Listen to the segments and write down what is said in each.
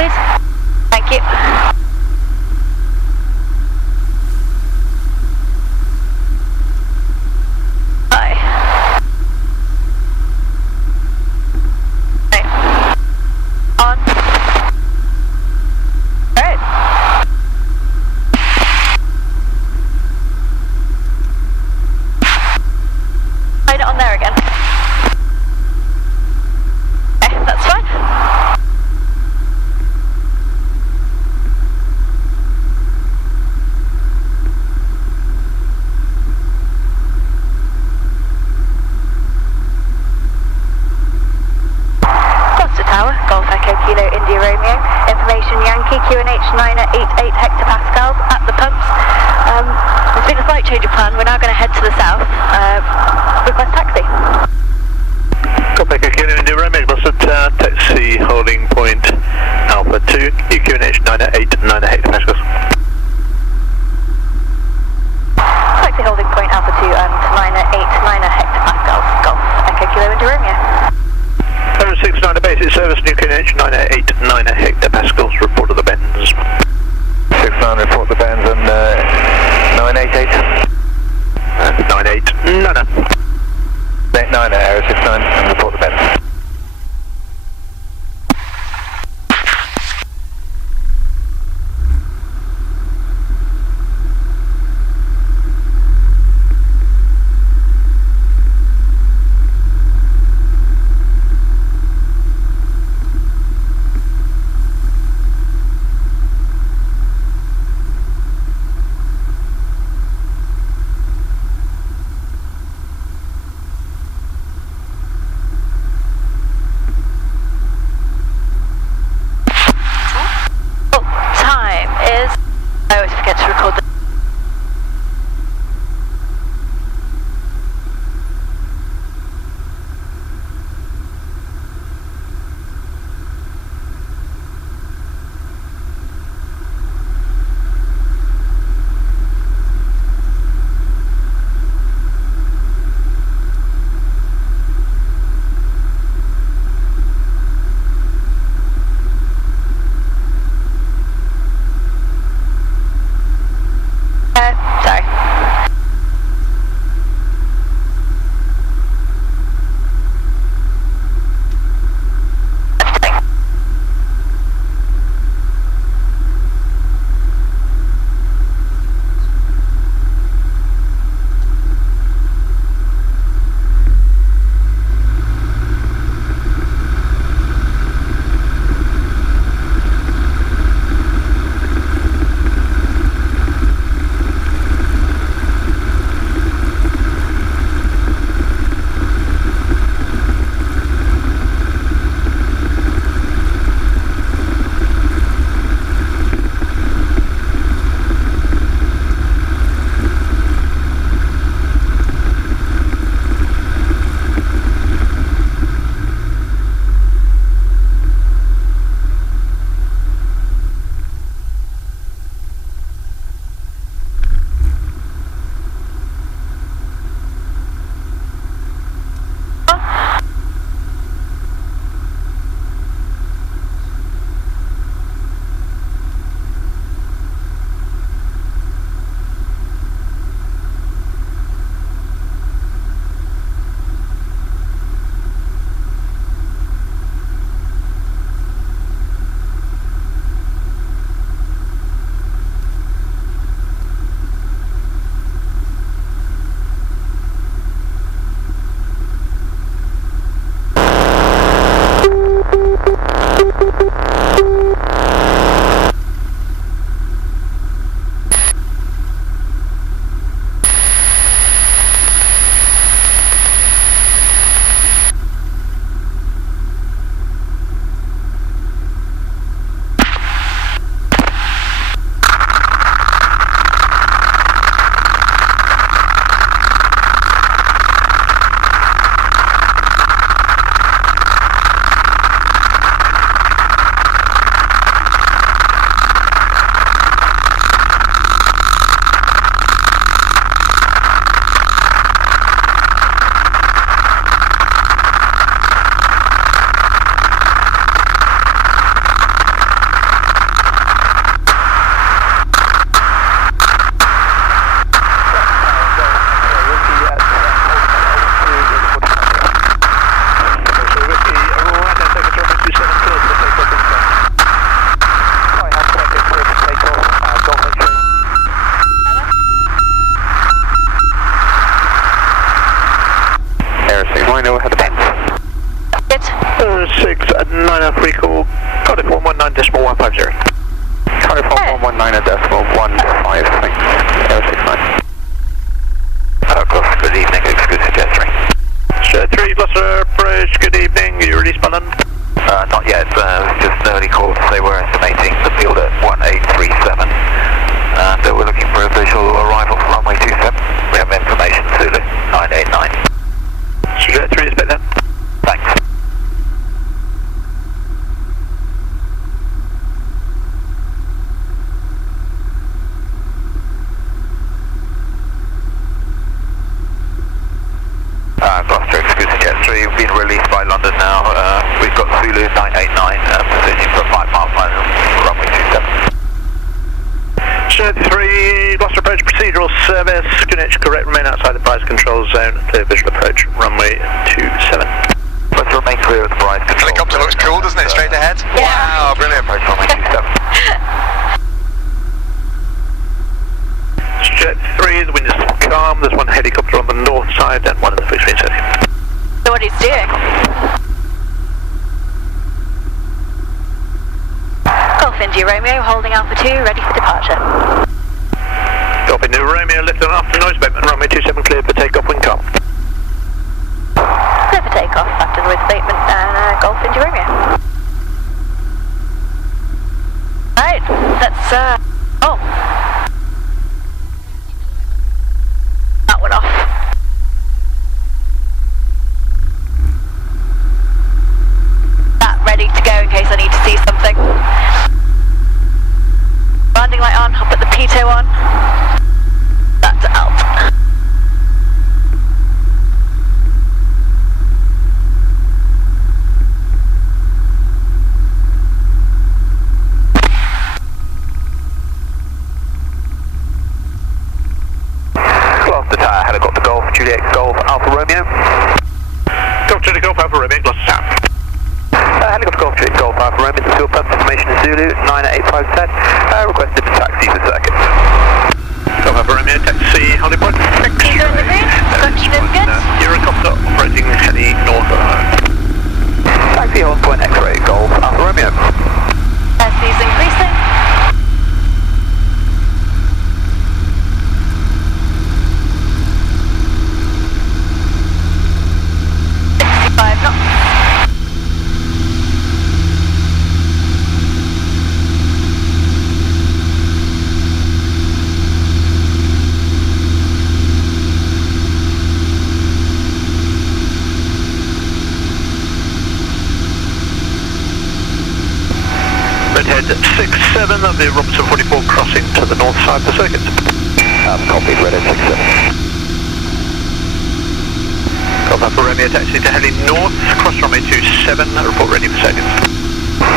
please. Thank you. QNH 988 hectopascals at the pumps. There's been a slight change of plan. We're now going to head to the south. Request taxi. Copy, Kilo India Romeo, Gloucester, taxi holding point Alpha 2, QNH 989 hectopascals. Taxi holding point Alpha 2 and 989 hectopascals. Golf Echo Kilo India Romeo. 769 basic service, New QNH 989 hectopascals, report to the bends. 69, report the bends and 988. 98, no. 89, Aeros 69, and report the bends. overhead the pumps. Good. 69 call, Cardiff 119.150. Cardiff 119.150, thanks. Aeros 69. Gloucester, good evening, exclusive jet 3. Jet 3, Gloucester approach, good evening, you released London? Not yet, just an early call to say we're estimating the field at 1837. And we're looking for a visual arrival for runway 27. We have information, Zulu 989. So Jet 3 is back then? Thanks. Gloucester, exclusive jet 3, we've been released by London now. We've got Zulu 989, positioning for 5 miles final for runway 27. Jet 3, Gloucester approach procedural service, Greenwich correct, remain outside the prize control zone, clear visual approach, runway 27. Let's remain clear of the prize control. Helicopter looks cool, doesn't it? Straight ahead. Yeah. Wow, brilliant. Approach runway 27. Jet 3, the wind is calm, there's one helicopter on the north side and one in the fixed wing setting. So what he's doing. Golf India Romeo, holding Alpha 2, ready for departure. Golf India Romeo, lift and after noise abatement, runway 27 clear for takeoff, wind calm. Clear for takeoff, after noise abatement, Golf India Romeo. Right, let's, oh. That went off. That ready to go in case I need to see something. Landing light on, I'll put the pitot on. That's out. Gloucester Tower, helicopter Golf, Juliet Golf, Alpha Romeo. Golf Juliet Golf Alpha Romeo, Gloucester Tower. Helicopter Golf, Juliet Golf, Alpha Romeo, the fuel pump information is Zulu 98510. Requested to taxi the circuit. Golf Alpha Romeo, taxi, holding point. Finger in the green, function is good. Eurocopter operating heading north. Taxi on point X-ray Golf, Alpha Romeo. Speed's increasing. 65 knots. Redhead 67 of the Robinson 44 crossing to the north side of the circuit. Copied, Redhead 67. Golf Alpha Romeo, taxi to heading north, cross runway 27, report ready for seconds.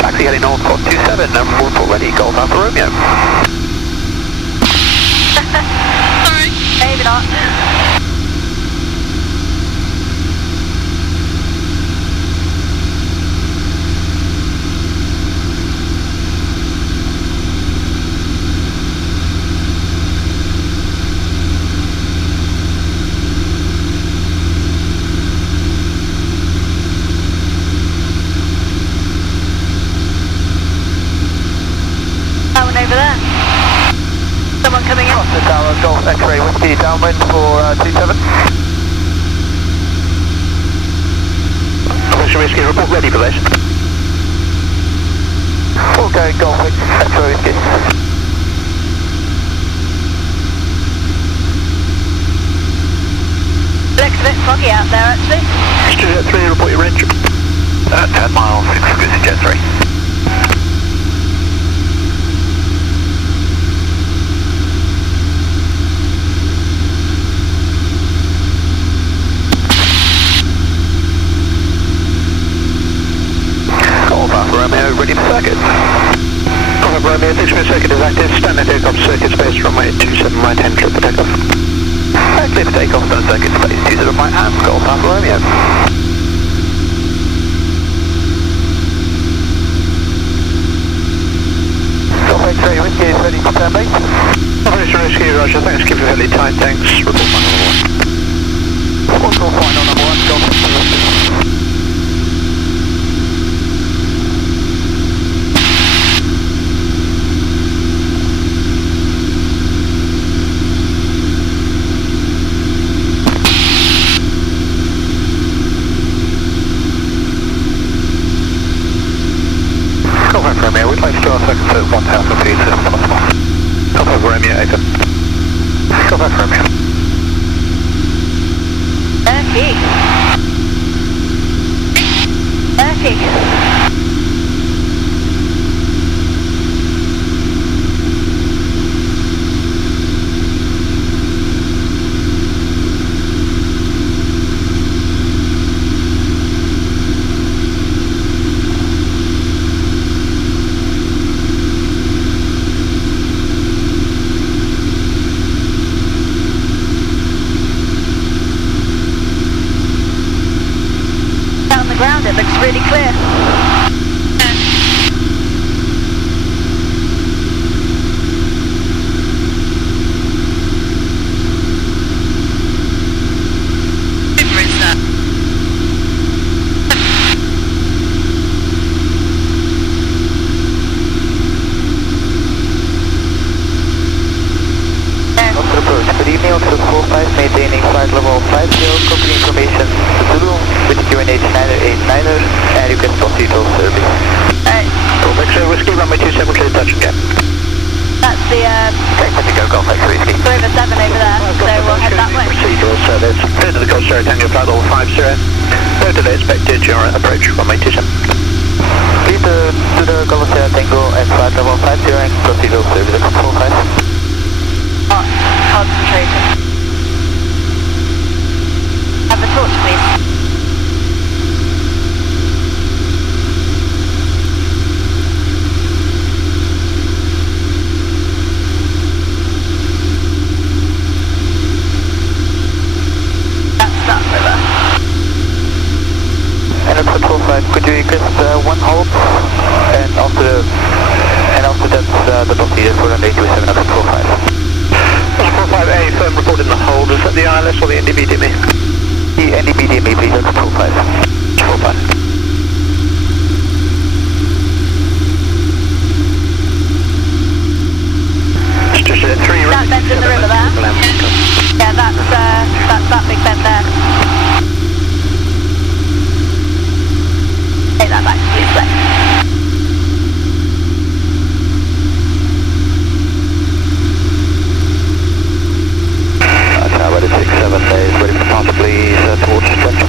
Taxi heading north, cross 27, report ready, Golf Alpha Romeo. Sorry. Maybe not. That one over there. Someone coming in. Gloucester Tower, Golf X-ray, whiskey, downwind for 27. Officer Whiskey, report ready for this. Okay, Golf X-ray, whiskey. Looks a bit foggy out there actually. Jet 3, report your range. 10 miles, exclusive jet 3. Romeo, ready for circuit. Golf Alpha Romeo, 6 minute circuit is active, standard takeoff circuit space, runway 27 right hand, clear for takeoff. Clear for takeoff, standard circuit space, 27 right hand, Golf Alpha Romeo. Golf X-ray, whiskey is ready for turn base. Officer Whiskey, roger, thanks, keep it fairly tight, thanks, report final number 1. One call final number 1, Golf X-ray. seconds at 1,000 feet if possible. Copy for Romeo, over. Copy for Romeo. Okay. Ground, it looks really clear. Good evening, Officer 45, maintaining flight level 50, copy information to Zulu with QNH 989er, and you can proceed to service. Golf X-ray Whiskey, runway 27, clear touch again. That's the, Okay, let me go Golf X-ray Whiskey. River 7 over there, so we'll head that way. Procedural service, clear to the Gloucester, Tango flight level 50. No delay expected, your approach, runway 27. Please to the Gloucester Tango and flight level 50 and procedural service at 45. Concentrating. Have a torch, please. That's that river. And at 45, could you request one hold, and after that the procedure for runway 27 at 45. 45A, firm report in the hold. Is that the ILS or the NDBDME? The NDBDME, please, that's 45. 45. It's just a 3 That bend in the river there? Yeah, that's that big bend there. Take that back, please, Lex. Tower 67 is ready for departure, please, towards Central.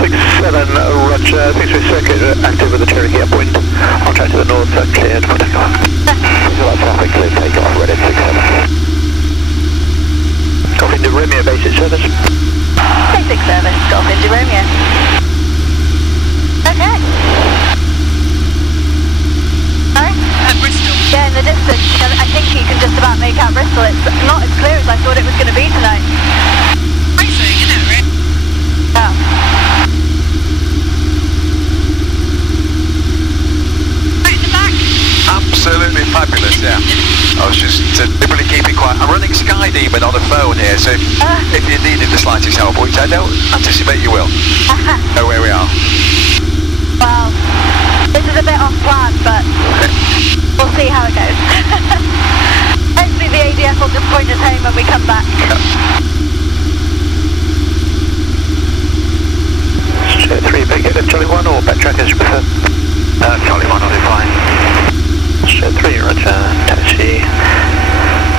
67, roger. 63 circuit active with the Cherokee upwind. I'll try to the north, cleared for takeoff. Light traffic, clear takeoff, ready at 67. Golf into Romeo, basic service. Basic service, Golf into Romeo. Okay. Sorry? At Bristol. Yeah, in the distance. I think you can just about make out Bristol. It's not as clear as I thought it was going to be tonight. Racing, isn't it, Rick? Oh. Right in the back. Absolutely fabulous, yeah. I was just deliberately keeping quiet. I'm running Sky Demon on a phone here, so if you needed the slightest help, which I don't anticipate you will, know where we are. Well, this is a bit off plan, but we'll see how it goes. Hopefully the ADF will just point us home when we come back. Straight 3, big hit at Charlie 1 or backtrack as you prefer? Charlie 1 will be fine. Straight 3, roger. Taxi.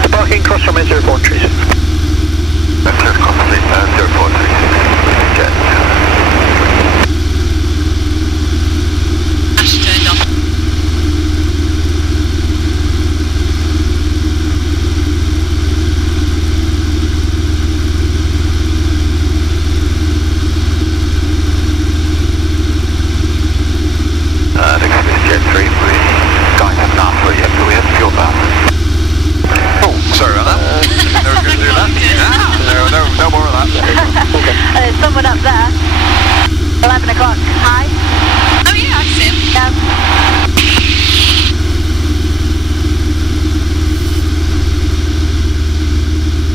Debarking cross runway 0436. Clear cross runway 0436. Jet. Ash turned off. Jet 3, we guys have not for yet, so we have fuel bound. Oh, sorry about that. No, we're going to do that. No more of that. Okay. There's someone up there. 11 o'clock. Hi. Oh yeah, I see him. Yeah.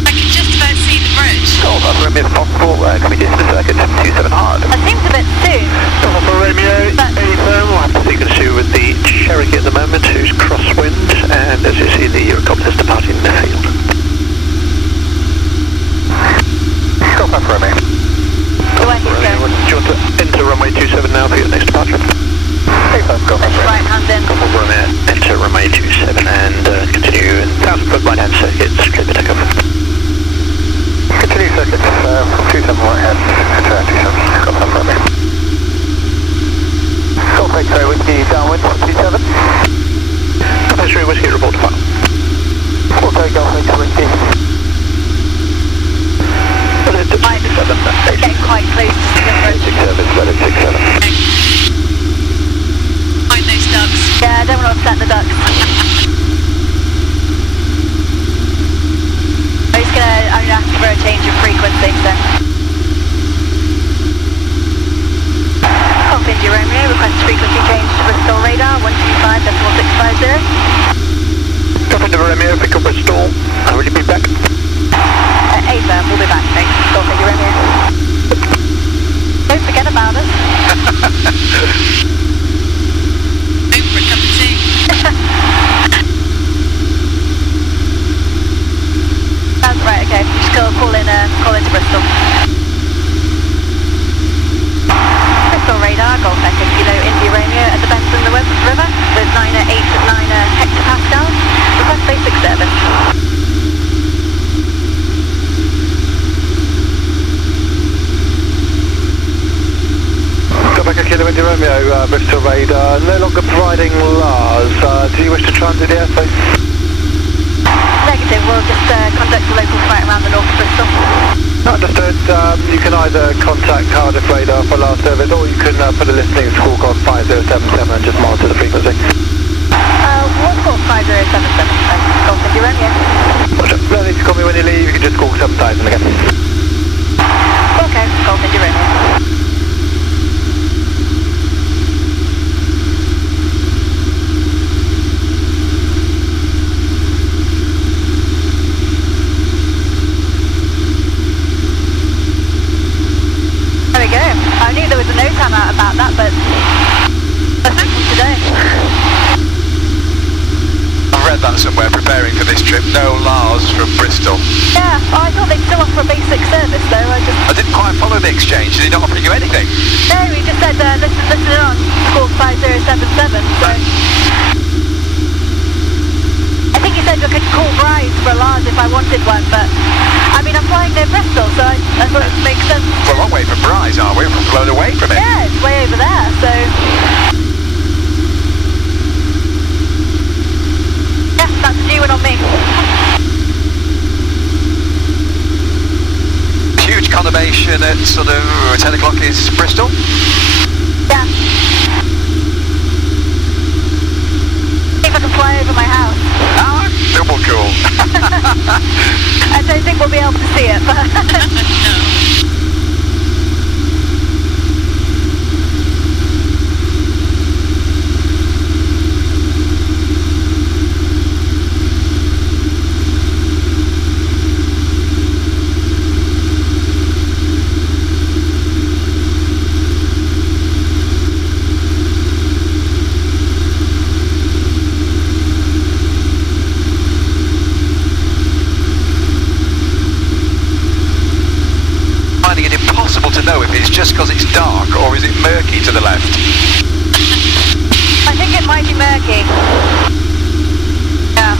I can just about see the bridge. Golf Alpha Romeo if possible, can we distance circuit 27 hard? It seems a bit soon. Golf Alpha Romeo, A-firm. We'll have to take an issue with the Cherokee at the moment, who's crosswind, and as you see, the Eurocopter's departing the field. Golf Alpha Romeo. The way he's going. Do you want to enter runway 27 now for your next departure? A-firm, Golf Alpha Romeo. right hand in. Couple Romeo, enter runway 27 and continue in 1,000 foot right hand circuits, clear the takeoff. Continue circuits from 27 right hand, enter 27, got some Romeo. Golf X-ray whiskey downwind, 27. Golf X-ray whiskey, report to final. Also Golf X-ray whiskey. Getting quite close to the approach. 67, Reddit 67. Mind those ducks. Yeah, I don't want to upset the ducks. I'm gonna ask for a change of frequency, so. Golf India Romeo, request frequency change to Bristol radar 125.650. Golf India Romeo, pick up Bristol. Will you be back? Ava, we'll be back, thanks. Golf India Romeo. Don't forget about us. Over a cup of tea. That's right, okay. Just go call into Bristol. Bristol radar, Golf Echo Kilo India Romeo at the bends in the river with 9 hectopascals. Request basic service. Rebecca Kilo India Romeo, Bristol radar, no longer providing LARS. Do you wish to transit the airspace? Negative, we'll just conduct a local flight around the north of Bristol. Understood. You can either contact Cardiff radar for last service, or you can put a listening squawk on 5077 and just monitor the frequency. What's called 5077? Golf India Romeo. Roger. No need to call me when you leave, you can just squawk 7000 again. Okay, Golf India Romeo. There we go. I knew there was a note out about that, but nothing from today. I've read that somewhere, preparing for this trip. No LARS from Bristol. Yeah, I thought they'd still offer a basic service though. I didn't quite follow the exchange. Did he not offer you anything? No, he just said, listen on, score 5077, so. I think he said I could call Bryce for a LARS if I wanted one, but I mean, I'm flying near Bristol, so I thought it makes sense. We're a long way from Bryce, aren't we? We're blown away from it. Yeah, it's way over there, so. Yeah, that's a new one on me. Huge conurbation at sort of 10 o'clock is Bristol. Yeah. See if I can fly over my house. Ah, double cool. I don't think we'll be able to see it, but. No. Just because it's dark, or is it murky to the left? I think it might be murky. Yeah.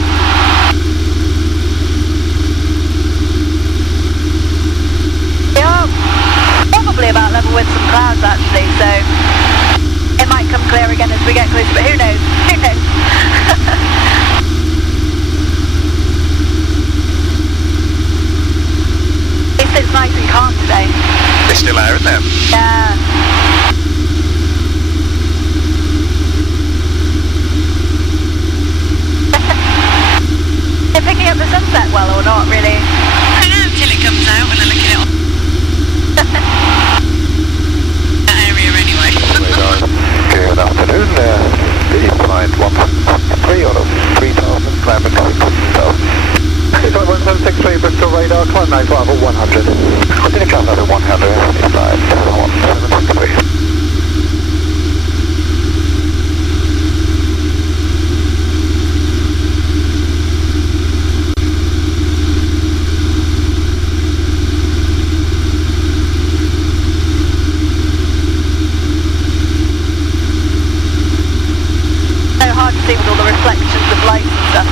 They are probably about level with some clouds actually, so it might come clear again as we get closer, but who knows? Who knows? It's nice and calm today. There's still air in there. Yeah. They're picking up the sunset well or not, really? I don't know until it comes out when I look at it on. reflections of lights and stuff.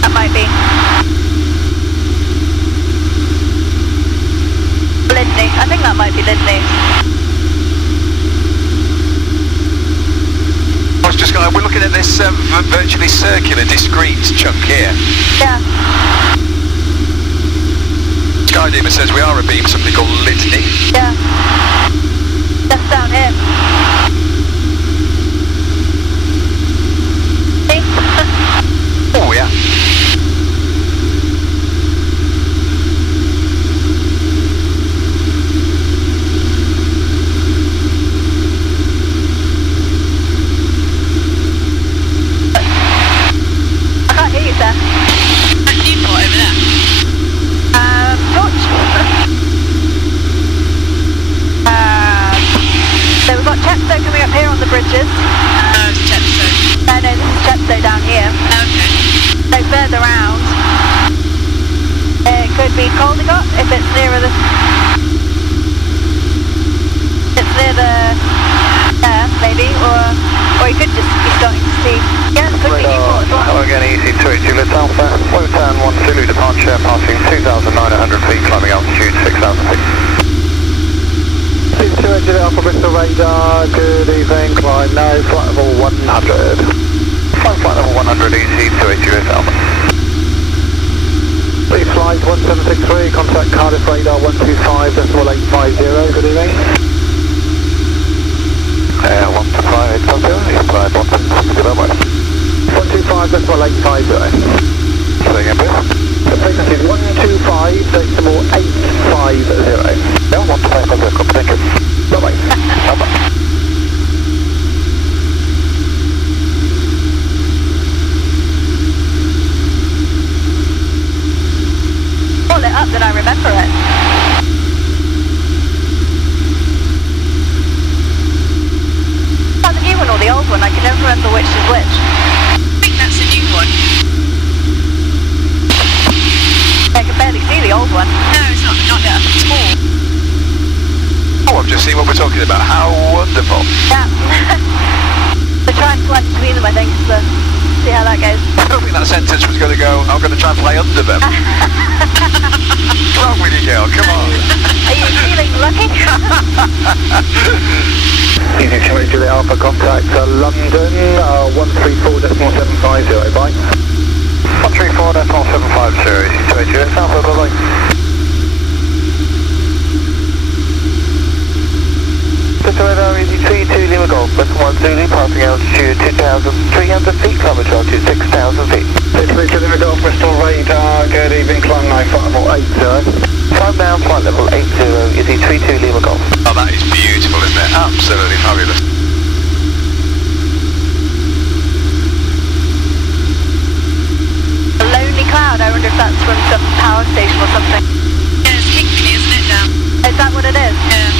That might be Lydney. I think that might be Lydney. I was just going, we're looking at this virtually circular, discrete chunk here. Yeah. Skydemon says we are a beam, something called Lydney. Yeah. That's down here. See? Oh yeah. I can't hear you, sir. That Newport over there. Torch. So we've got Chepstow coming up here on the bridges. Oh, it's Chepstow. No, this is Chepstow down here. Okay. So further round, it could be Caldecott if it's nearer the... It's near the... there, maybe, or you could just be starting to see... Yeah, it could be Newport as well. Hello again, EC2 Juliet Alpha. Slow turn 1 Zulu departure, passing 2,900 feet, climbing altitude 6,000 feet. EC2 Juliet Alpha Bristol radar, good evening, climb now, flight level 100. Flight level 100, EC2 Juliet Alpha. Please flight 1763, contact Cardiff radar 125.850, good evening. 125.850, flight 125.850. 125.850. Say again, please. The frequency is 125.850. Yeah, 125.850, thank you. Bye-bye. Bye-bye. Pull it up, then I remember it. Oh, the new one or the old one? I can never remember which is which. I think that's a new one. I can barely see the old one. No, it's not at all. Oh, I've just seen what we're talking about. How wonderful. Yeah. So try and fly between them, I think, so see how that goes. I don't think that sentence was going to go, I'm going to try and fly under them. What's wrong with you, girl? Come on. Are you feeling lucky? Easy to Juliet Alpha, contact London, 134.750, bye. 134.750, easy to Juliet Alpha, bye-bye. Radar easy 32 Lima Golf, West 1 Zulu, passing altitude 2,300 feet, climb altitude 6,000 feet. 32 Lima Golf, Bristol radar, good evening, climb now, flight level 80. Climb down, flight level 80, easy 32 Lima Golf. Oh, that is beautiful, isn't it? Absolutely fabulous. A lonely cloud, I wonder if that's from some power station or something. Yeah, it's Hickney, isn't it, now? Is that what it is? Yeah.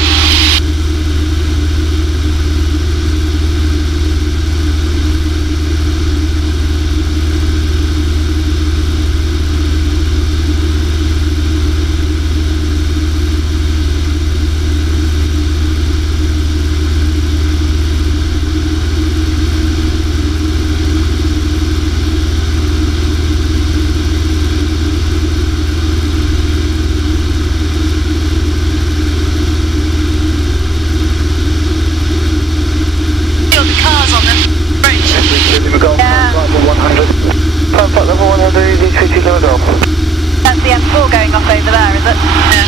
That's the M4 going off over there, is it? Yeah.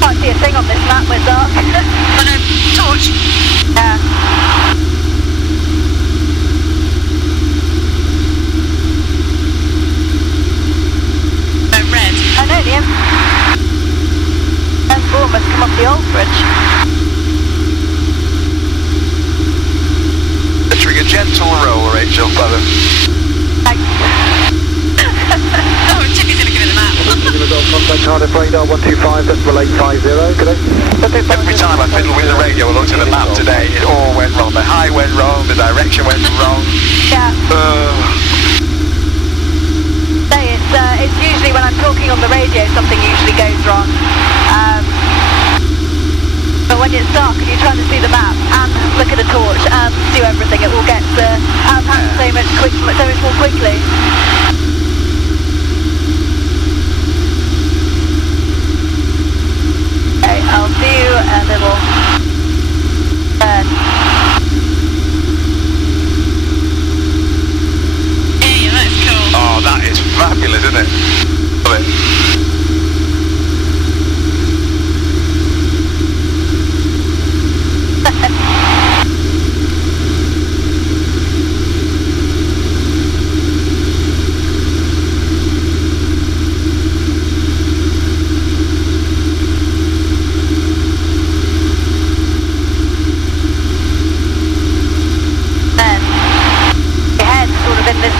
Can't see a thing on this map, we're dark. On a torch. Yeah. Red. I know, the M4 must come off the old bridge. Entering a gentle roll, Rachel, brother. Thanks. Oh, Timmy's going to give it a map. Contact Cardiff radar 125.850, good day. Every time I fiddle with the radio and looked at the map today, it all went wrong. The high went wrong, the direction went wrong. Yeah. usually when I'm talking on the radio, something usually goes wrong. But when it's dark and you're trying to see the map and look at a torch and do everything, it will get out of hand so much more quickly. Okay, I'll do a little turn. Yeah, that's cool. Oh, that is fabulous, isn't it? Love it.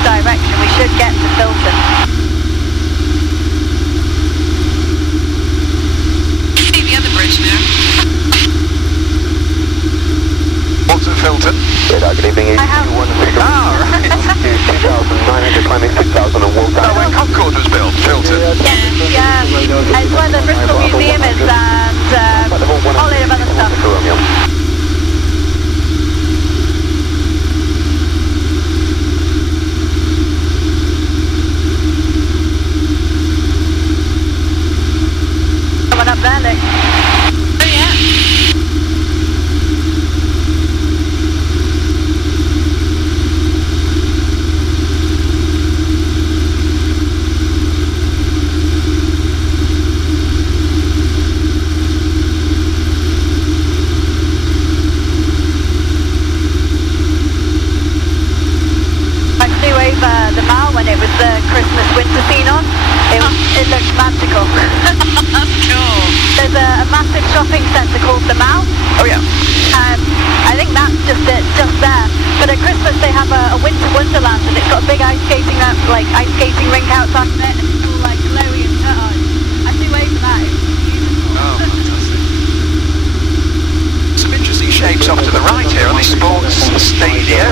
Direction, we should get to Filton. See the other bridge now. What's at Filton? Good evening, I have. Ah, right. 2,900 climbing 6,000 and walk That where Concord was built, Filton. Yeah, it's where the Bristol Museum is and a whole load of other stuff. Up there, Nick. Oh yeah. I flew over the Mall when it was the Christmas winter scene on. It looked magical. That's cool. There's a massive shopping centre called the Mall. Oh yeah. I think that's just it, just there. But at Christmas they have a winter wonderland and it's got a big ice skating rink outside of it and it's all like glowy and turquoise. I flew over that, it was beautiful. Oh, fantastic. Some interesting shapes off to the right here on the sports stadium.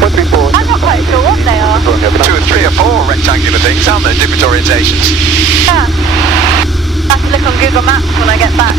I'm not quite sure what they are. 2 or 3 or 4 rectangular things, aren't there? Different orientations. Yeah. I have to look on Google Maps when I get back.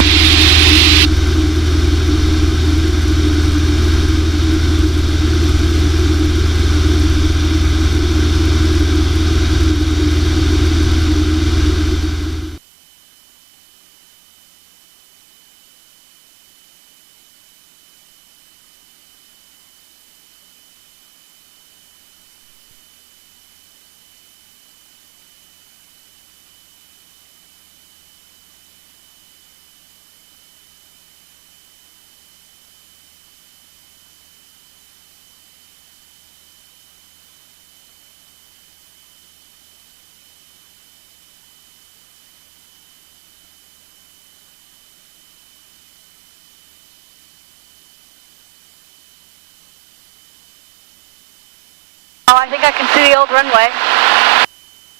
Oh, I think I can see the old runway.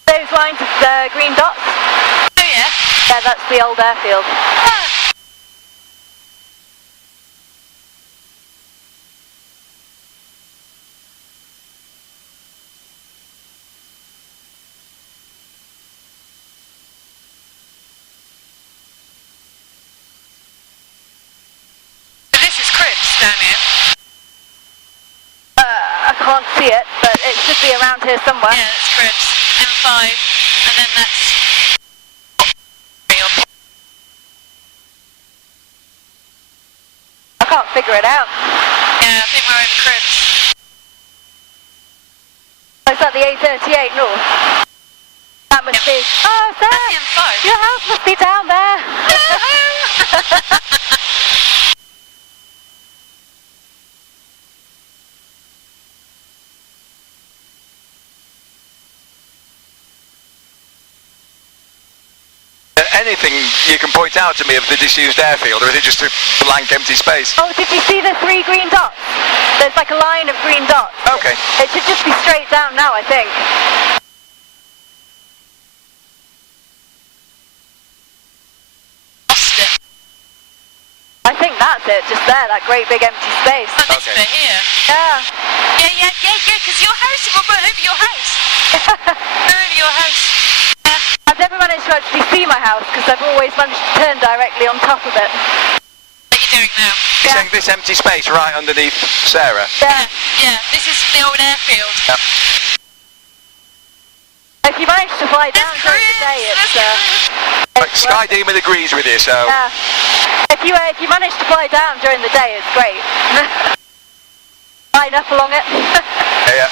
Those lines of green dots? Oh yeah. Yeah, that's the old airfield. Ah. This is Cribs down here. I can't see it, but it should be around here somewhere. Yeah, that's Cribs. M5, and then that's... I can't figure it out. Yeah, I think we're over Cribs. Oh, is that the A38 north? That must be... Oh, it's there! That's the M5. Your house must be down there! Anything you can point out to me of the disused airfield, or is it just a blank empty space? Oh, did you see the 3 green dots? There's like a line of green dots. Okay. It should just be straight down now, I think. Lost it. I think that's that's it, just there, that great big empty space. Oh, this Okay. bit here. Yeah. Yeah, because your house, we'll put over your house. Go over your house. I've never managed to actually see my house because I've always managed to turn directly on top of it. What are you doing now? You're Yeah. saying this empty space right underneath Sarah? Yeah. Yeah, this is the old airfield. Yep. If you manage to fly down during the day, But Sky Demon agrees with you, so... yeah. If you manage to fly down during the day, it's great. Line up along it. Yeah.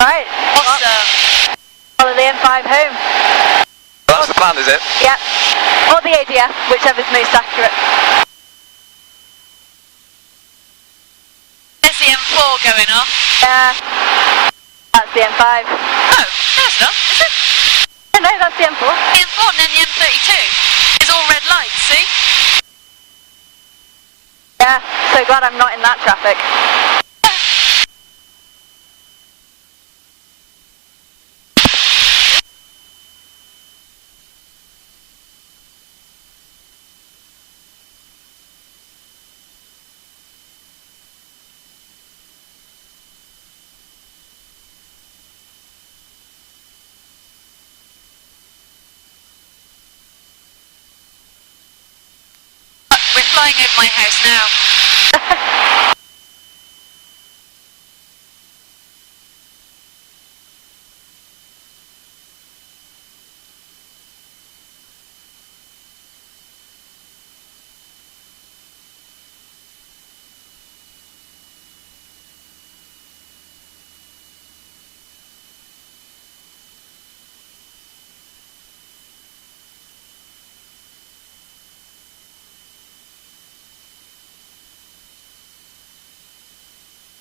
Right. Awesome. Follow the M5 home. Well, that's the plan, is it? Yep. Or the ADF, whichever's most accurate. There's the M4 going off. Yeah. That's the M5. Oh, no it's not, is it? No, that's the M4. The M4 and then the M32 is all red lights, see? Yeah. So glad I'm not in that traffic. We're flying over my house now.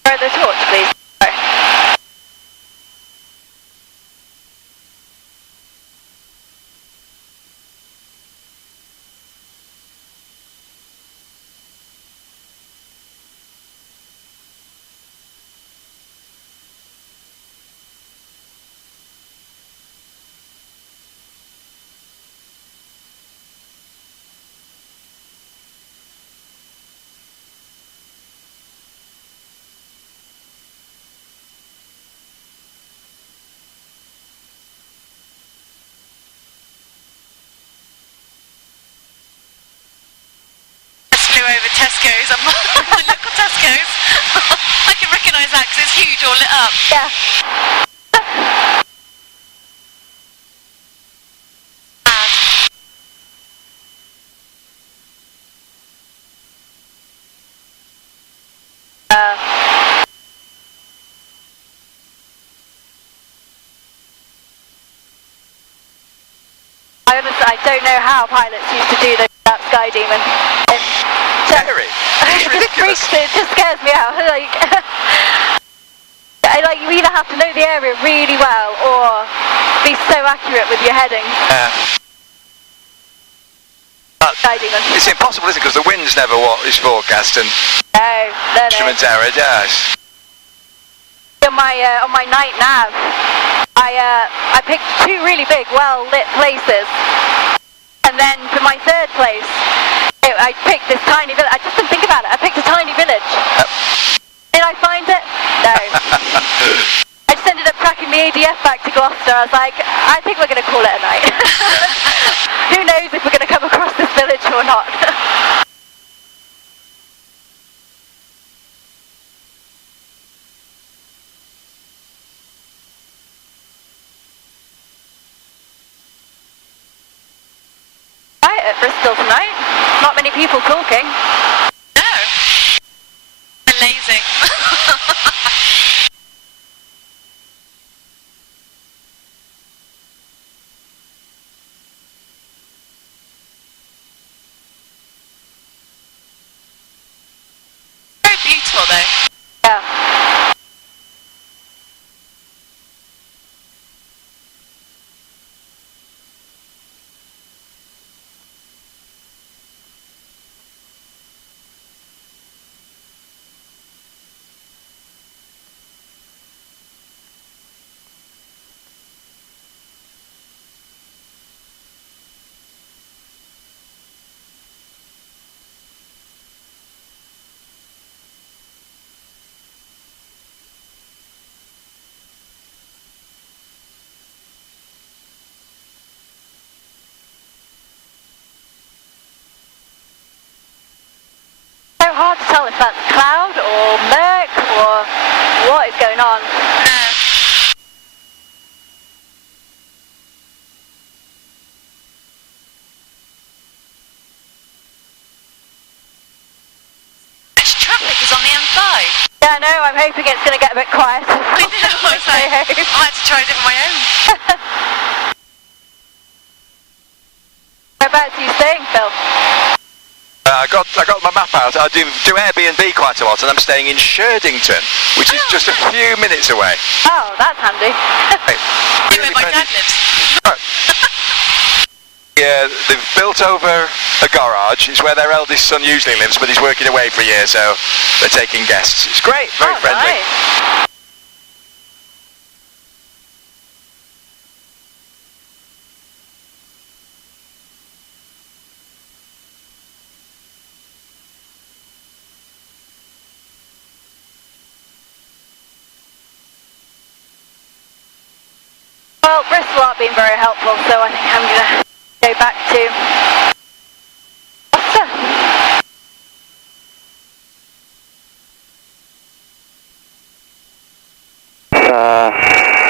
Throw the torch, please. Sorry. Just flew over Tesco's. I'm the local Tesco's. I can recognise that because it's huge, all lit up. Yeah. I don't know how pilots used to do that Sky Demon. Scary. It's It just ridiculous. freaks me, it just scares me out. Like you either have to know the area really well or be so accurate with your heading. Sky Demon. It's impossible, isn't it? Because the wind's never what is forecast and No. instrument error, yes. On my night nav, I picked two really big, well-lit places. And then for my third place, I picked this tiny village. I just didn't think about it. I picked a tiny village. Did I find it? No. I just ended up tracking the ADF back to Gloucester. I was like, I think we're going to call it a night. Who knows if we're going to come across this village or not. Right, at Bristol tonight. Not many people talking. No. They're lazy. Very beautiful though. Yeah. know, I'm hoping it's going to get a bit quieter. I know, I was like, I had to try it on my own. Whereabouts are you staying, Phil? I got my map out. I do Airbnb quite a lot, and I'm staying in Sherdington, which is just a few minutes away. Oh, that's handy. You know where my dad lives. Yeah, they've built over a garage. It's where their eldest son usually lives, but he's working away for a year, so they're taking guests. It's great, very friendly. Nice. Well, Bristol aren't being very helpful, so I think I'm going to go back to Gloucester.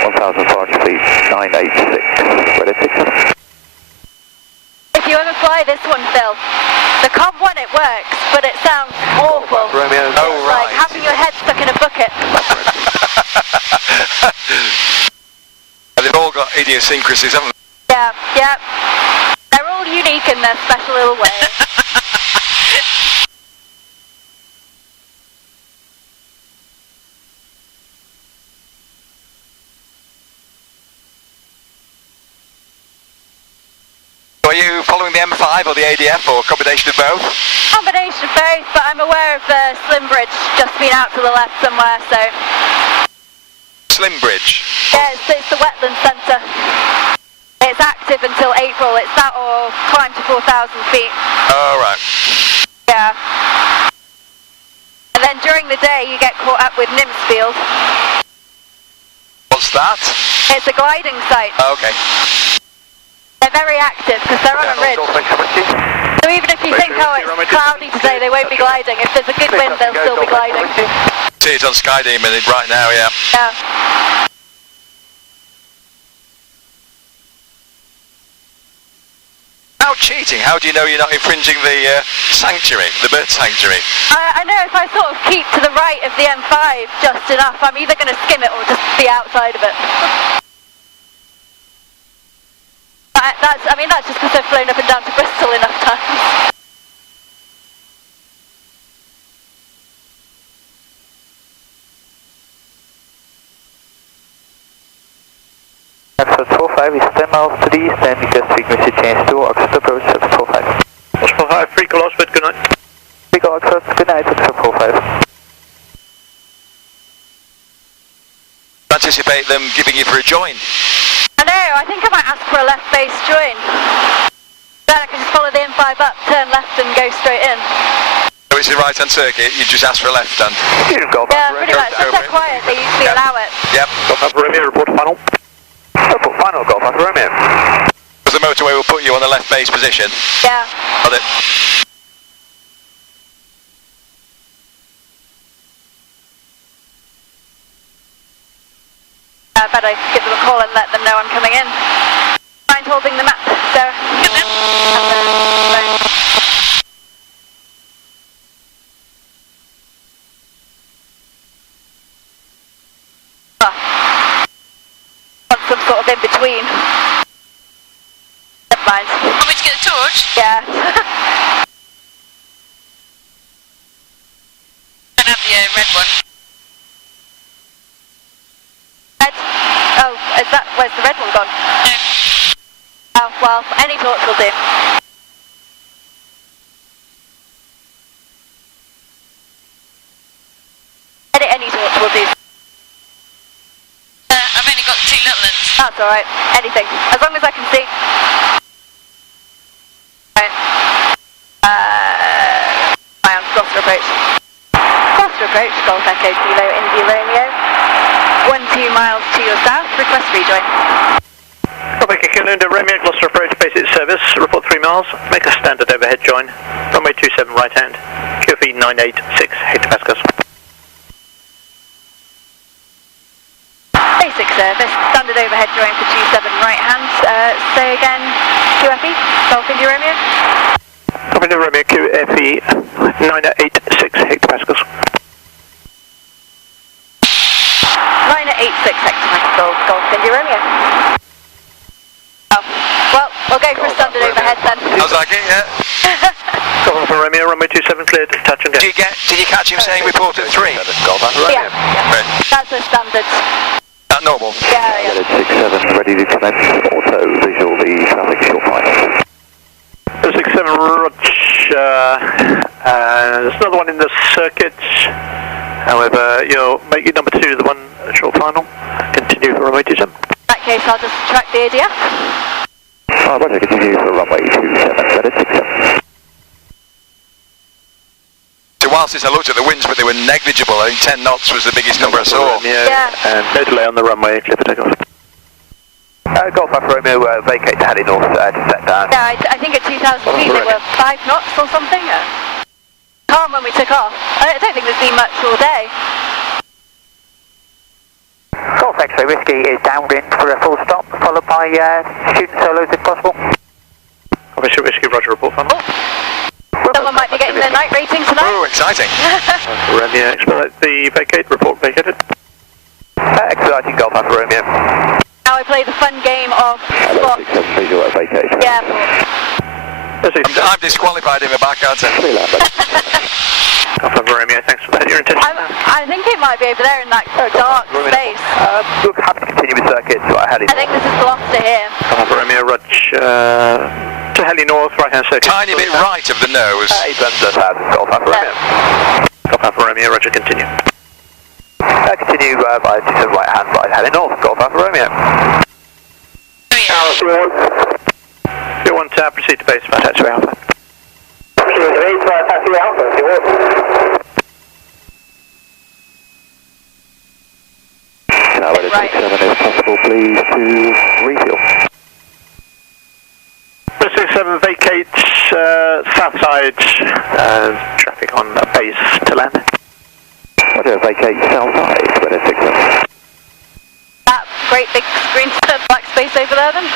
1040 feet, 986, ready to pick up. If you ever fly this one, Phil, the Cobb one, it works, but it sounds awful. Romeo. Oh, right. Like having your head stuck in a bucket. They've all got idiosyncrasies, haven't they? Yeah, yeah. They're all unique in their special little way. Are you following the M5 or the ADF or a combination of both? Combination of both, but I'm aware of the Slim Bridge just been out to the left somewhere, so... Slim Bridge. Yeah, it's the wetland centre. It's active until April. It's that or climb to 4,000 feet. Oh, right. Yeah. And then during the day you get caught up with Nimsfield. What's that? It's a gliding site. Oh, okay. They're very active because they're on a ridge. So even if you think, oh, it's cloudy today, they won't be gliding. If there's a good wind, they'll still be gliding. See it on Skydemon right now, yeah. Yeah. How cheating? How do you know you're not infringing the sanctuary, the bird sanctuary? I know if I sort of keep to the right of the M5 just enough, I'm either going to skim it or just be outside of it. But that's just because I've flown up and down to Bristol enough times. Oxford 45 is 10 miles to the east and because frequency change to Oxford approach 745. Oxford 5, free call Oxford, good night. Free call Oxford, good night, Oxford 45. Anticipate them giving you for a join. I know, I think I might ask for a left base join. Then I can just follow the M5 up, turn left and go straight in. So it's a right-hand circuit, you just ask for a left hand. Yeah, pretty much. If they're quiet, they usually allow it. Yep. Golf Alpha Romeo, report final. Report final, Golf Alpha Romeo. Because the motorway will put you on the left base position. Yeah. Got it. I better give them a call and let them know I'm coming in. Mind holding the map, Sarah? Want some sort of in between. Never mind. Want me to get the torch? Yeah. I don't have the red one. Red? Oh, is that, where's the red one gone? No. Oh, well, any torch will do. Any torch will do. I've only got 2 little ones. That's alright. Anything. As long as I can see. Right. Gloucester approach. Gloucester approach, Golf Echo Kilo Indy Romeo. 12 miles to your south, request rejoin. Golf Echo Kilo Indy Romeo, Gloucester approach, basic service, report 3 miles, make a standard overhead join. Runway 27 right hand, QFE 986 hectopascals. Basic service, standard overhead join for 27 right hand. Say again, QFE, Golf Indy Romeo. Golf Indy Romeo, QFE 986 hectopascals. China 86 hectometer Golf India Romeo. Oh, well, we'll go for a standard overhead then. Sounds like it, yeah. Golf Alpha Romeo, runway 27 cleared, touch and go. Did you catch him saying report at 3? Golf Alpha Romeo. Yeah. Right. That's the standard. That normal? Yeah. 67, ready to commence. Auto visual, the traffic short final. 67, Roger. There's another one in the circuit. However, you'll make your number 2 the one short final. Continue for runway 27. In that case, I'll just track the ADF. Roger, continue for runway 27, ready 67. So while since I looked at the winds, but they were negligible, I think 10 knots was the biggest number I saw. Yeah. And no delay on the runway, clear for takeoff. Golf Alpha Romeo, vacate to heading north to set down. Yeah, I think at 2,000 feet they were 5 knots or something. Calm when we took off. I don't think there's been much all day. Golf X-ray Whiskey is downwind for a full stop, followed by student solos if possible. Officer Whiskey, Roger, report final. Someone might be getting their night rating tonight. Oh, exciting. Romeo, expedite the vacate, report vacated. Expediting Golf Alpha Romeo. Now I play the fun game of spot. Visual at vacate. Yeah. I'm disqualified in the back, aren't I? Golf Alpha Romeo, thanks for that. Your intention? I think it might be over there in that dark space. We'll have to continue with circuits, right, heading I think this is Gloucester here. Golf Alpha Romeo, Roger. To heli north, right hand circuit. Tiny bit right of the nose. 8,000 Golf Alpha Romeo. Golf Alpha Romeo, Roger, continue. Continue by to right hand, right heading north, Golf Alpha Romeo. If you want to proceed to base, taxiway Alpha. Taxiway Alpha, if you want. Tower 67, if possible, please, to refuel. 67 vacates south side, traffic on base to land. Roger, vacate south side, weather 67. That great big screen black space over there then.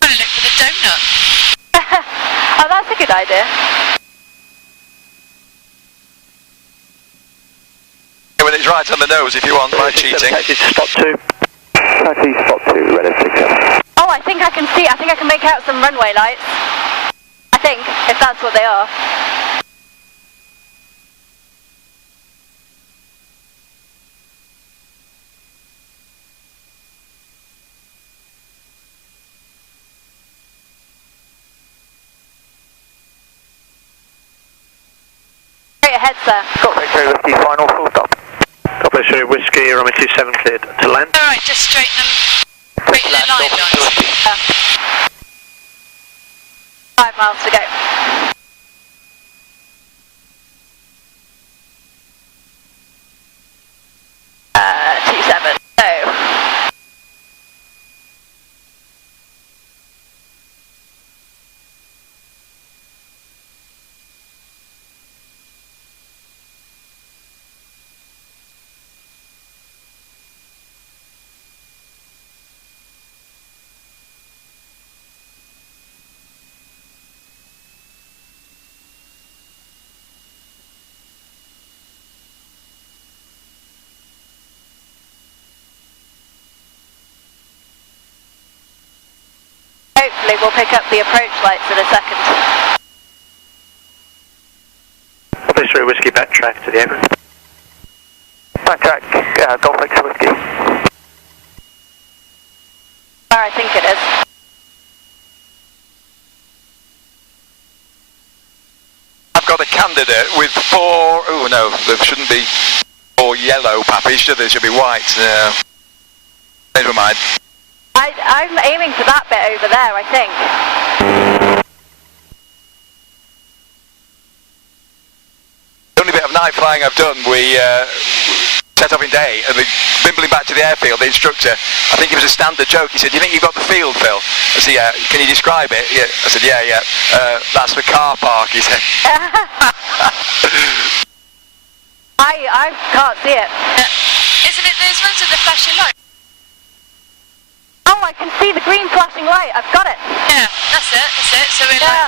Trying to look for the donut. Oh, that's a good idea. When it's right on the nose if you want, by cheating. Taxi to spot 2. Taxi spot 2, weather 67. Oh, I think I can see. I think I can make out some runway lights. I think, if that's what they are. Straight ahead, sir. Golf X-ray Whiskey, final full stop. Golf X-ray Whiskey, runway 27 cleared to land. Alright, just straighten them. Straighten their line, guys. 5 miles to go. Hopefully we'll pick up the approach lights in a second. Officer Whiskey, backtrack to the Aeros. Backtrack, Golf X-ray Whiskey. Where I think it is. I've got a candidate with 4, oh no, there shouldn't be 4 yellow pappies, should there? Should be white. Never mind. I'm aiming for that bit over there, I think. The only bit of night flying I've done, we set off in day and bimbling back to the airfield, the instructor, I think it was a standard joke, he said, do you think you've got the field, Phil? I said, yeah, can you describe it? Yeah. I said, yeah, that's the car park, he said. I can't see it. Isn't it those ones with the flashing light? Oh, I can see the green flashing light. I've got it. Yeah, that's it. So we're like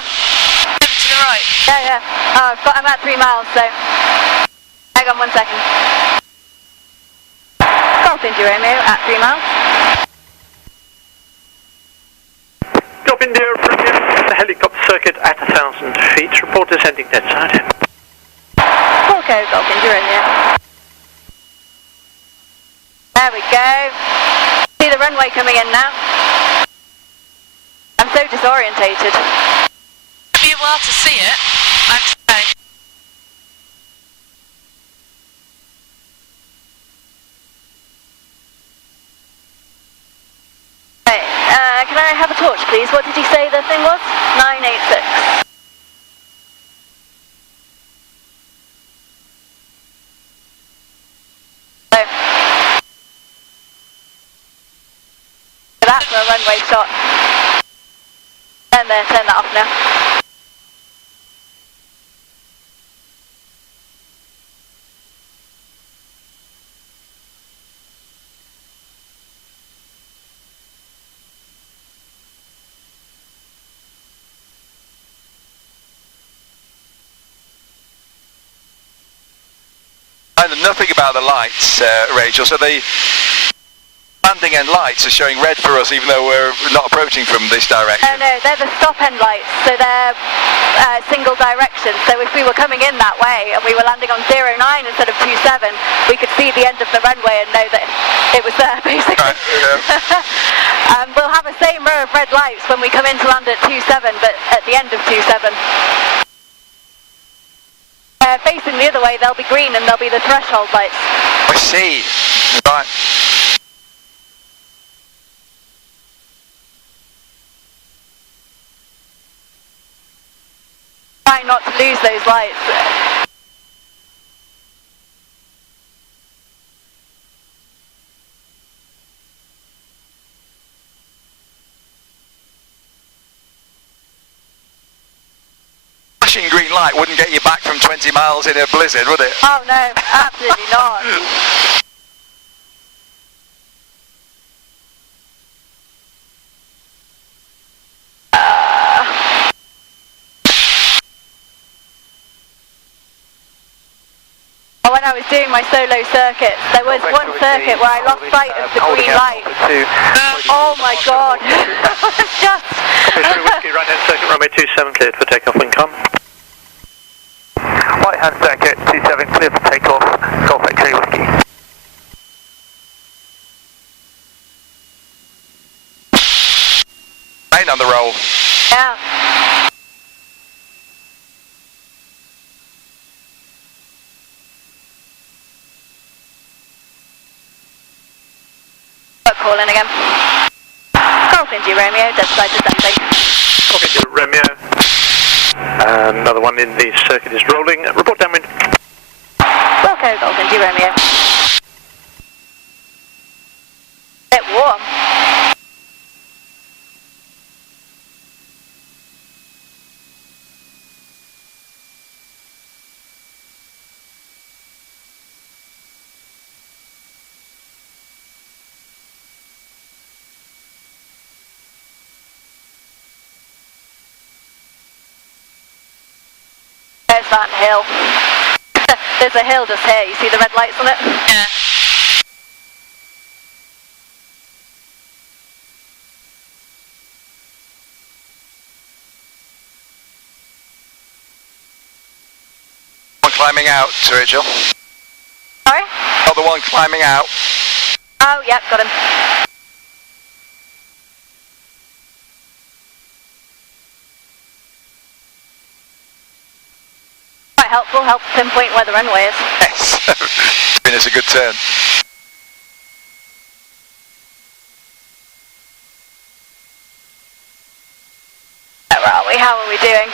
over to the right. Yeah. Oh, I'm at 3 miles, so hang on 1 second. Golf India Romeo at 3 miles. Golf India Romeo, the helicopter circuit at 1,000 feet. Report descending dead side. Porco Golf India Romeo. There we go. See the runway coming in now. I'm so disorientated. It'll be a while to see it, I'd say. Hey, can I have a torch, please? What did you say the thing was? 986. So that's a runway shot. Turn that off now. I know nothing about the lights, Rachel, so the landing end lights are showing red for us even though we're not approaching from this direction. No, they're the stop end lights, so they're single direction. So if we were coming in that way and we were landing on 09 instead of 27, we could see the end of the runway and know that it was there, basically. Right, yeah. We'll have the same row of red lights when we come in to land at 27, but at the end of 27. Facing the other way, they'll be green and they'll be the threshold lights. I see. Right. Try not to lose those lights. Flashing green light wouldn't get you back from 20 miles in a blizzard, would it? Oh no, absolutely not. When I was doing my solo circuit, there was one circuit where I lost sight of the green light. Oh my god. Just... Copy through whiskey, right hand circuit, runway 27 cleared for takeoff, wind calm. Right hand circuit, 27 cleared for takeoff, Golf X-ray whiskey. Rain on the roll. Yeah. Calling again. Golf India Romeo, dead side descending. Golf India Romeo. Another one in the circuit is rolling. Report downwind. Wilco Golf India Romeo. Bit warm. There's that hill. There's a hill just here. You see the red lights on it? Yeah. One climbing out, Rachel. Sorry? Not the one climbing out. Oh, yep, got him. Quite helpful, helps pinpoint where the runway is. Yes. It's been a good turn. Where are we? How are we doing?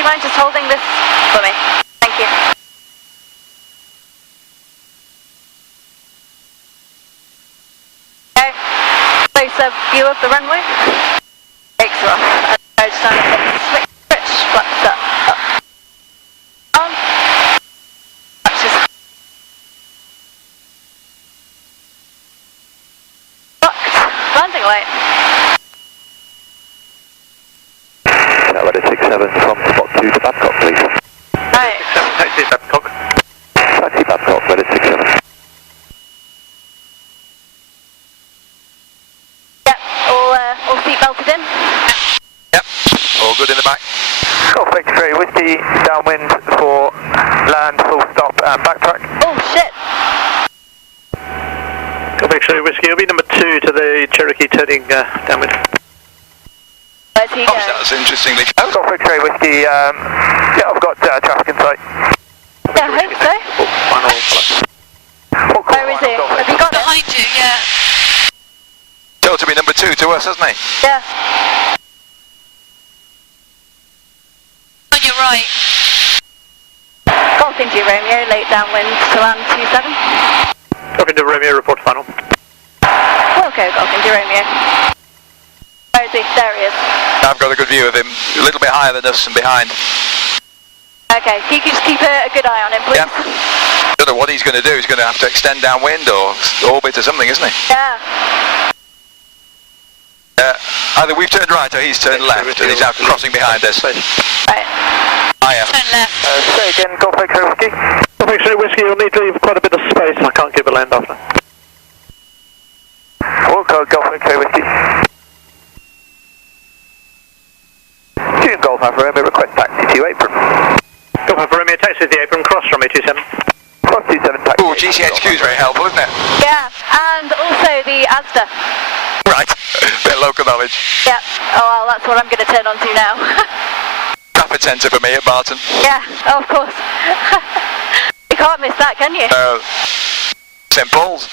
do you mind just holding this for me? Thank you. Okay. Closer view of the runway. Brakes are off. And just trying to hit switch flaps up. On. That's just locked. Landing light. Weather 67 from spot 2 to Babcock, please. Right. 67, taxi Babcock. Taxi Babcock, weather 67. Yep. All seat belted in. Yep, all good in the back. Golf X-ray whiskey, downwind for land, full stop and backtrack. Oh shit. Golf X-ray whiskey, it'll be number 2 to the Cherokee turning downwind. Where's he Oh, going? that's interestingly. Golf X-ray whiskey, yeah, I've got traffic in sight. Yeah, I hope so. Final plus. Where is he? Have you got it? Behind you, yeah. Told to be number 2 to us, hasn't he? Yeah. On your right. Golf India Romeo, late downwind to land 27. Golf into Romeo, report final. Wilco, Golf India Romeo. Where is he? There he is. I've got a good view of him. A little bit higher than us and behind. Okay, can you just keep a good eye on him, please? Yep. Don't know what he's going to do. He's going to have to extend downwind or orbit or something, isn't he? Yeah. Either we've turned right or he's turned left and he's now crossing behind us. Right. Hiya. Turn left. Say again, Golf X-ray whiskey. Golf X-ray whiskey, you'll need to leave quite a bit of space. I can't give a land after. Wilco, Golf X-ray whiskey. June Golf Alpha Romeo, request taxi to apron. Golf Alpha Romeo, taxi to the apron, cross Romeo 27. Cross 27 taxi. Oh, GCHQ is very helpful, isn't it? Yeah, and also the Asda. Right. Bit of local knowledge. Yeah. Oh, well, that's what I'm going to turn on to now. Traffic centre for me at Barton. Yeah, oh, of course. You can't miss that, can you? St Paul's.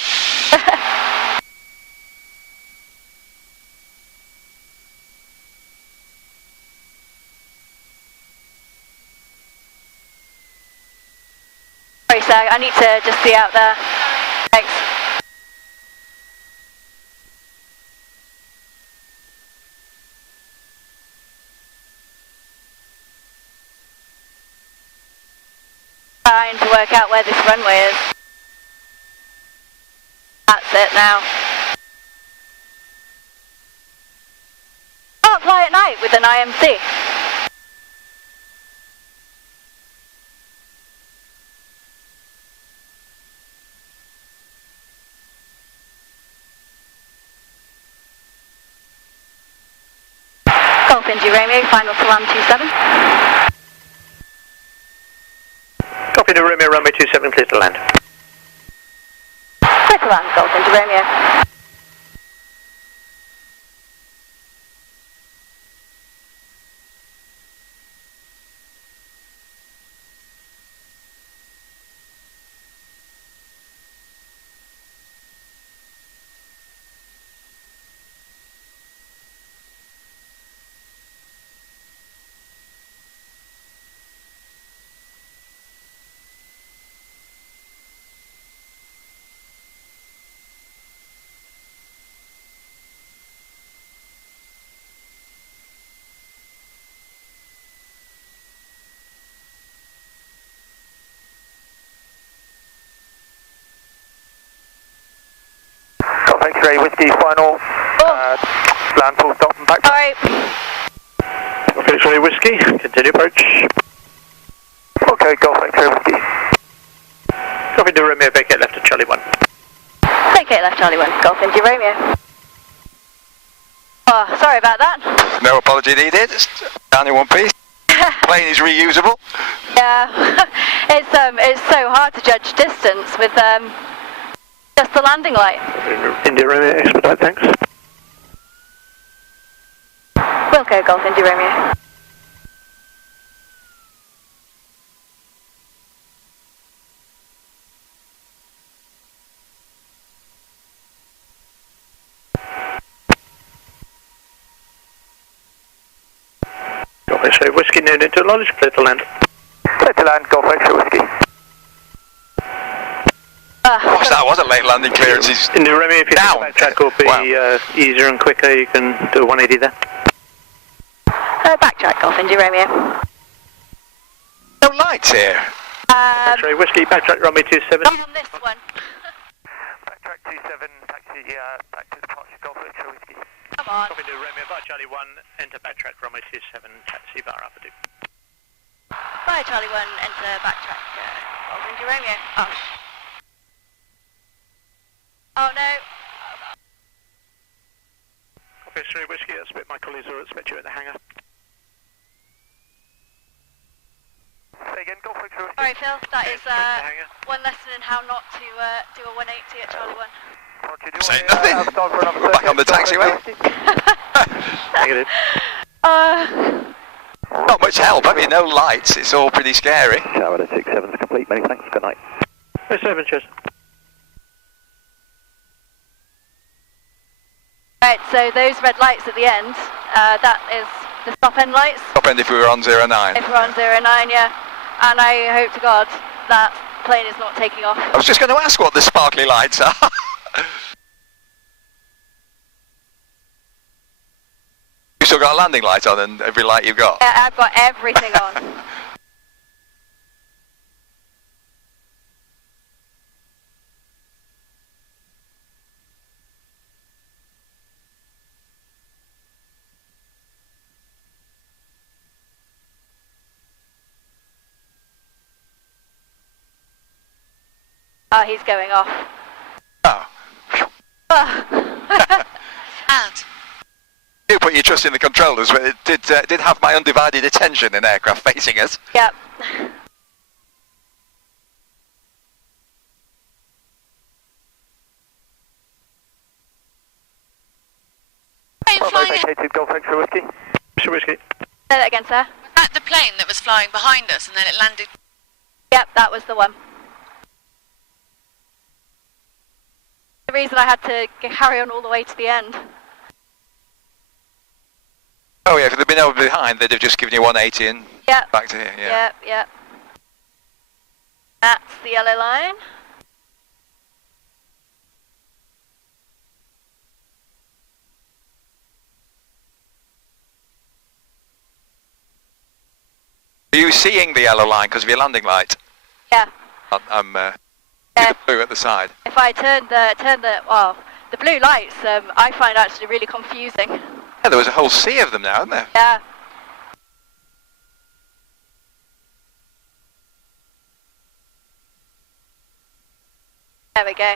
Sorry, sir, I need to just see out there. Thanks. Trying to work out where this runway is. That's it now. Can't fly at night with an IMC. Golf India Romeo, final to land 27. Golf into Romeo, runway 27, clear to land. Clear to land, Golf India Romeo. Golf X-ray whiskey, final. Land, full stop and backtrack. Alright. Golf X-ray whiskey, continue approach. Okay, Golf X-ray whiskey. Golf into Romeo, vacate left to Charlie 1. Vacate left Charlie 1, Golf India Romeo. Oh, sorry about that. No apology needed. It's down in one piece. Plane is reusable. Yeah. It's so hard to judge distance with just the landing light. India Romeo, expedite, thanks. Wilco, Golf India Romeo. Golf So whiskey known into knowledge, clear to land. Clear to land, Golf X-ray whiskey. Gosh, that was a late landing clearance. He's In the Remy, if you down. think backtrack will be easier and quicker, you can do a 180 there. Backtrack, Golf India Romeo. No lights here. X-ray whiskey, backtrack runway 27. Not on this one. Backtrack 27, taxi, back to departure, Golf X-ray whiskey. Come on. Copy to Romeo, bar Charlie 1, enter backtrack runway 27, taxi bar Alpha 2. Bye, Charlie 1, enter backtrack. Golf India Romeo. Oh. Oh no. Copy X-ray whiskey, I expect my colleagues will expect you at the hangar. Say again, Golf X-ray whiskey. Alright, Phil, that is hangar. one lesson in how not to do a 180 at Charlie 1. Roger, do you Say want nothing. We're back on the taxiway. Negative. Not much help. I mean, no lights. It's all pretty scary. Shower at 67 is complete, many thanks, good night. 7, cheers. Right, so those red lights at the end, that is the stop end lights. Top end if we were on 09. If we're on 09, yeah. And I hope to God that plane is not taking off. I was just going to ask what the sparkly lights are. You've still got a landing light on and every light you've got? Yeah, I've got everything on. Oh, he's going off. Oh. And You put your trust in the controllers, but it did have my undivided attention in aircraft facing us. Yep. plane flying. Vacated, Golf X-ray whiskey. X-ray whiskey. Say that again, sir. Was that the plane that was flying behind us and then it landed? Yep, that was the one. The reason I had to carry on all the way to the end. Oh yeah, if they'd been over behind, they'd have just given you 180 and Yep. back to here, yeah. Yep. That's the yellow line. Are you seeing the yellow line because of your landing light? Yeah. I'm Yeah. the blue at the side. If I turn the blue lights, I find actually really confusing. Yeah, there was a whole sea of them now, isn't there? Yeah. There we go.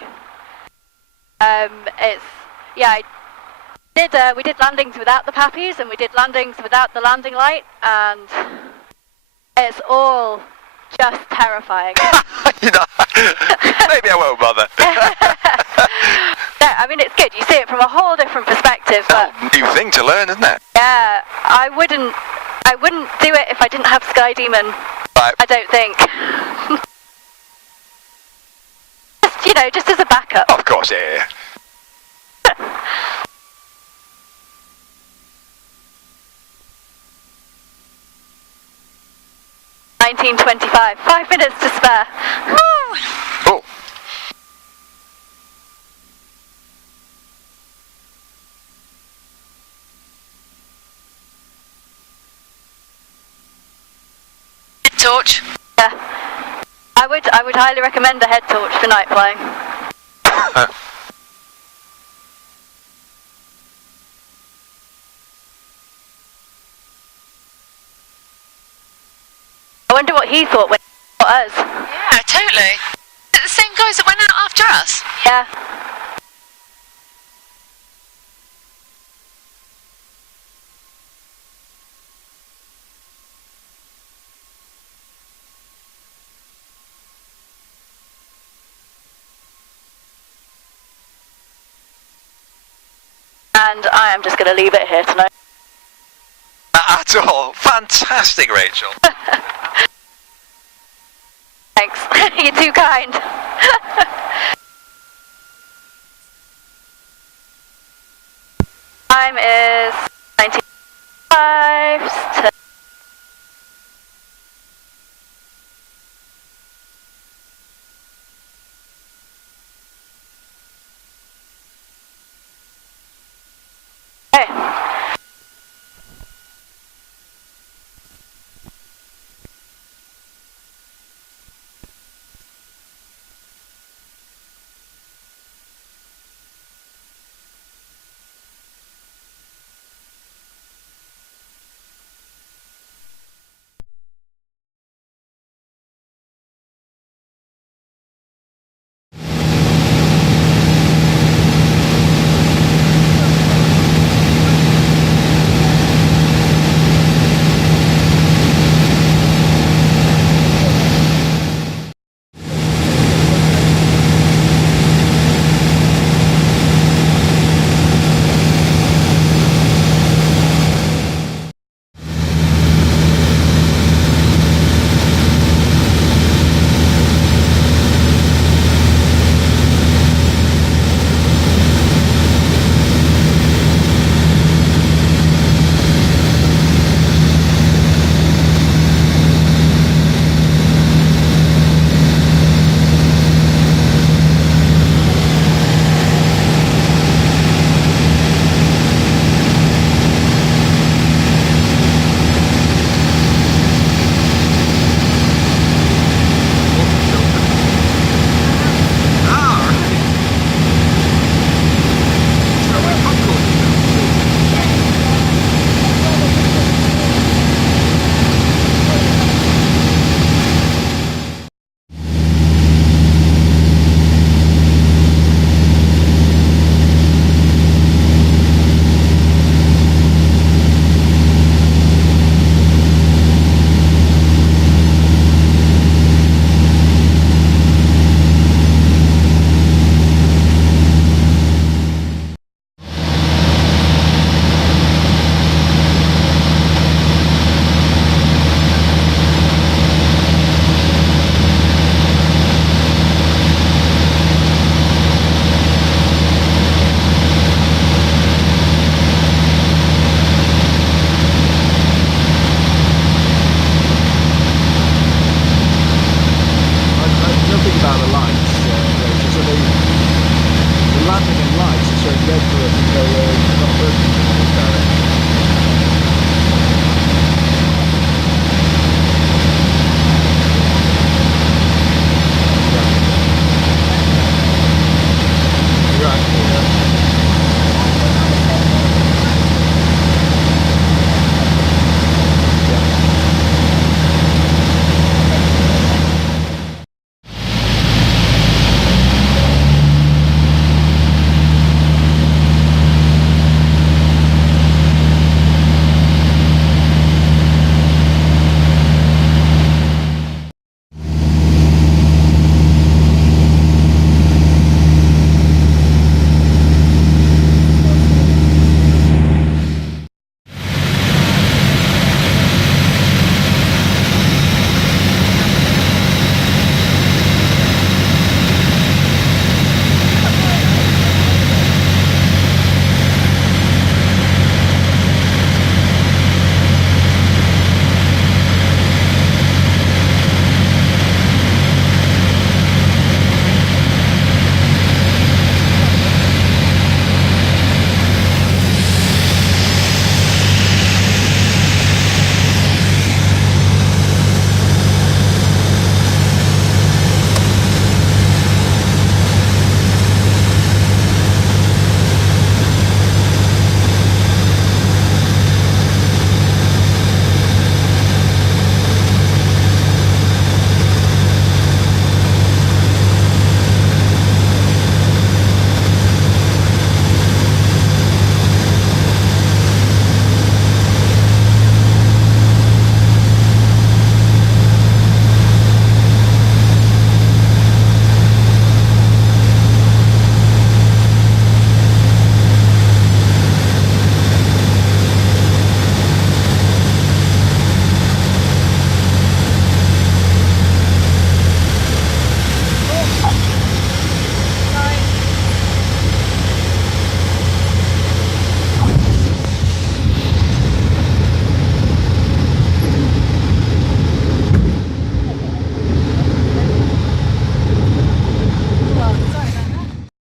We did landings without the pappies and we did landings without the landing light, and it's all just terrifying. You know, maybe I won't bother. No, I mean it's good. You see it from a whole different perspective. But New thing to learn, isn't it? yeah, I wouldn't do it if I didn't have Sky Demon. Right. I don't think. Just as a backup. Of course, yeah. 1925. 5 minutes to spare. Oh. Torch. Yeah. I would highly recommend a head torch for night flying. I wonder what he thought when he saw us. Yeah, totally. Is it the same guys that went out after us? Yeah. And I am just going to leave it here tonight. At all. Fantastic, Rachel. Thanks. You're too kind. Time is 19:05. Okay. Right, yeah.